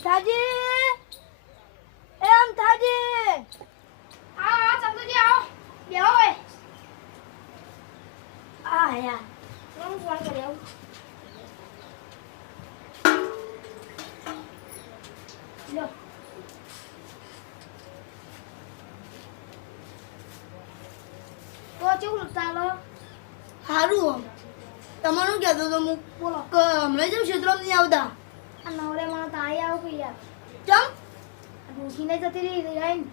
અમથાજી એ અમથાજી હા ચંદુજી આવો બેહો ભાઈ આ યાર હું ફોન કરી આવું લો તો કેવું ચાલો સારું તમારું કહેતો તો હું બોલો કે હમણાં જેમ ક્ષેત્રમાં નહીં આવતા આ નવરે મને તાળી આવું કે યાર ચમ ભૂખીને જતી રહી રહીને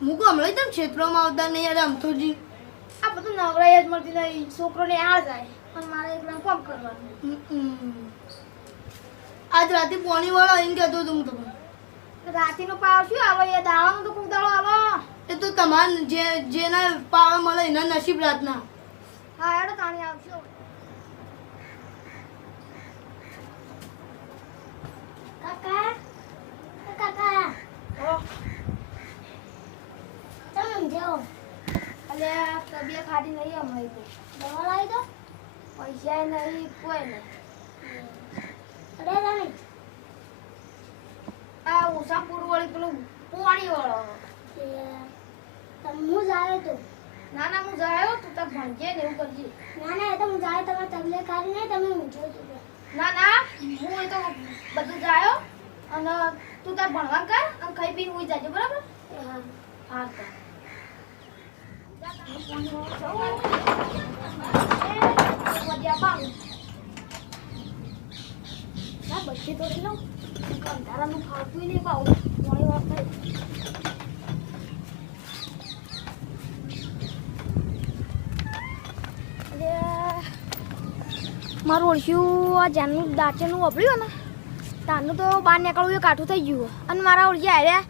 હું કહું હમણાં જેમ ક્ષેત્રમાં આવતા નહીં યાર અમથોજી આ બધું નવરાઈ જ મળતી નહીં છોકરોને આ જાય અને મારે એકલા કામ કરવાનું આજ રાતે પોણી વાળો આવીને કહેતો હતો હું તમને રાતીનો પાવ શું આવે એ દાવાનો તો ખૂબ દાડો આવે એ તો તમારે જેના પાવા મળે એના નસીબ રાતના હા હેડો તાણી આવશો કાકા કાકા ઓ તમે જાઓ અલે તબિયત ખાડી નહીં અમારી તો દવા લાવી દો પૈસા નહીં કોઈ નહીં અરે રાણી આ ઉસાપુર વાળી પેલું પોણી વાળો હું જાય તો ના ના હું જાયો તું તો ભણજે ને એવું કરજે ના ના એ તો હું જાય તમારે તબિયત ખારી નહીં તમે ઊંચો છો ના ના હું એ તો બધું જાયો અને તું તાર ભણવા કર અને ખાઈ પીને ઉઈ જાજે બરાબર હા હા તો બચ્ચી તો લઉં અંધારાનું ખાતું નહીં પાવું મોડી વાર થઈ મારું ઓળખ્યું આ જાનનું દાંચેનું વાપર્યું ને તારનું તો બહાર નીકળવું એ કાઠું થઈ ગયું અને મારા ઓળખ્યા આવ્યા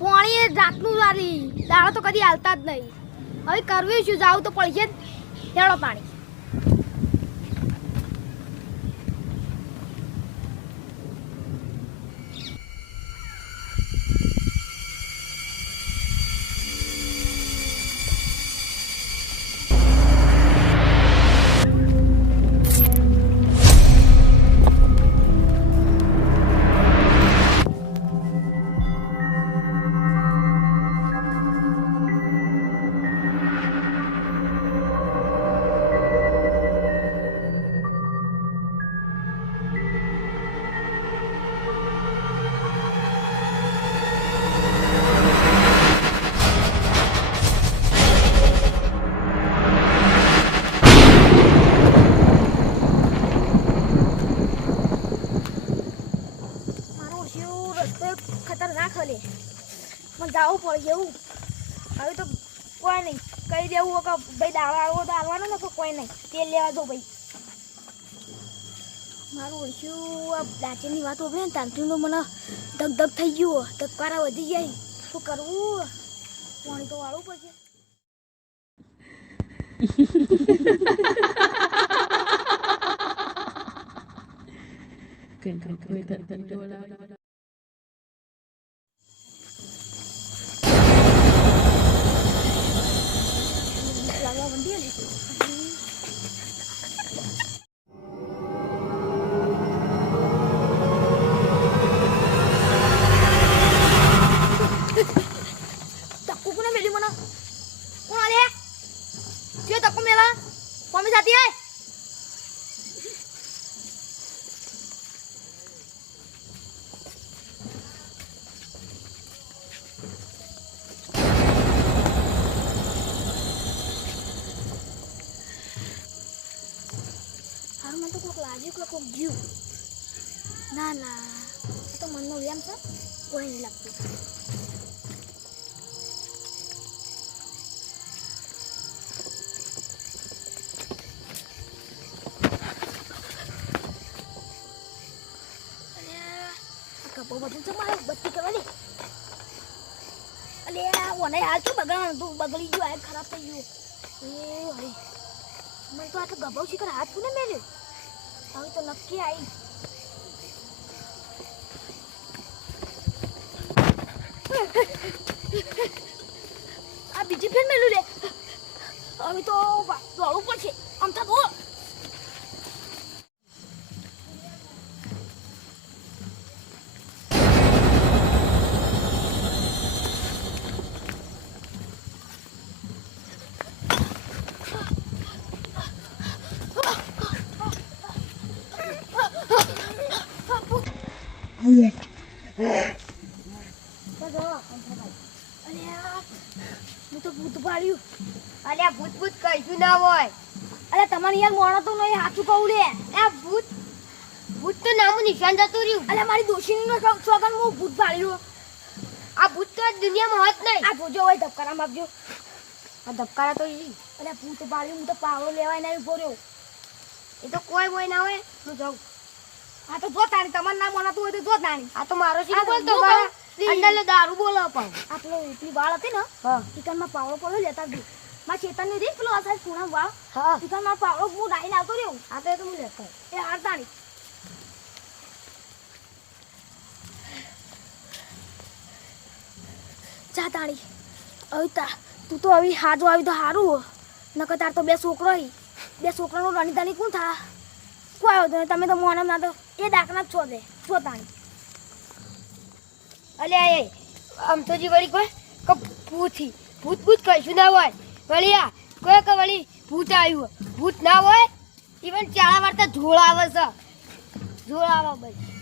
પાણી રાતનું વાલી દાડો તો કદી હાલતા જ નહીં હવે કરવું શું જાવું તો પડશે જ હેડો પાણી ખતરનાક હલે મને જવું પડે એવું હવે તો કોઈ નહીં કહી દેવું કે ભાઈ દાવા આવો તો આવવાનો ને તો કોઈ નહીં તેલ લેવા દો ભાઈ મારું ઓળખ્યું આ દાંચીની વાત ઉભી ને તાંત્રી તો મને ધક થઈ ગયું ધક્કારા વધી જાય શું કરવું પાણી તો વાળવું પડશે ના ના તો મનનો વ્યાયામ છે કોઈ નહીં લાગતું કપો બધું છે મારે બત્તી કરવાની અલે ઓને હાલ શું બગડી ગયું આ ખરાબ થઈ ગયું એ હરી મને તો આટલું ગભાવ શીખર હાથ કોને મેલ્યો હવે તો નક્કી આવી આ બીજી ફેર મેલું લે હવે તો દોડવું પડશે આમ થતો તો જો અલ્યા હું તો ભૂત પાડ્યું. અલ્યા ભૂત ભૂત કઈશું ના હોય. અરે તમારે યાર મોણો તો નહીં સાચું કહું લે. આ ભૂત ભૂત તો નામું નિશાન જતું રહ્યું. અરે મારી દોશીનો સોગન હું ભૂત પાડ્યું. આ ભૂત તો આ દુનિયામાં હોત નહીં. આ જોજો હોય ધબકારા આપજો. આ ધબકારા તો ઈ. અરે ભૂત પાડ્યું હું તો પાવડો લેવાય નહીં ઉભો રહ્યો. એ તો કોઈ હોય ના હોય. હું જાઉં. આ તો જો તાણી તમારે ના મોનાતું હોય તો જો તાણી. આ તો મારો આ શીખ તો બોલતો હું મારા કહું. અંદરનો દારૂ બોલો પણ. આ પેલો એટલી વાળ હતી ને હા ચિકનમાં પાવડો પડ્યો લેતા દઉં. મારા ચેતનની રીત પેલો આ સાઈડ પૂણા વાળ હા ચિકનમાં પાવડો હું ડાઈને આવતો રહ્યો. આ તો એ તો હું લેતો. એ હાર તાણી. જા તાણી. હવે તું તો હવે હાજો આવી તો સારું હો. નકર તાર તો બે છોકરો હી. બે છોકરાનું રણીતાની કોણ થા? કોઈ આવ્યો તો નહીં. તમે તો મોનમ ના તો એ ડાકના જ છો દે છો તાણી. અલ્યા એ આમ તો જી વળી કોઈ ભૂત ભૂત કઈશું ના હોય. વળી આ કોઈ કે વળી ભૂત આવ્યું. ભૂત ના હોય. ઈવન ચાળા વાળતા ઝોળ આવે છે. ઝોળ આવે ભાઈ.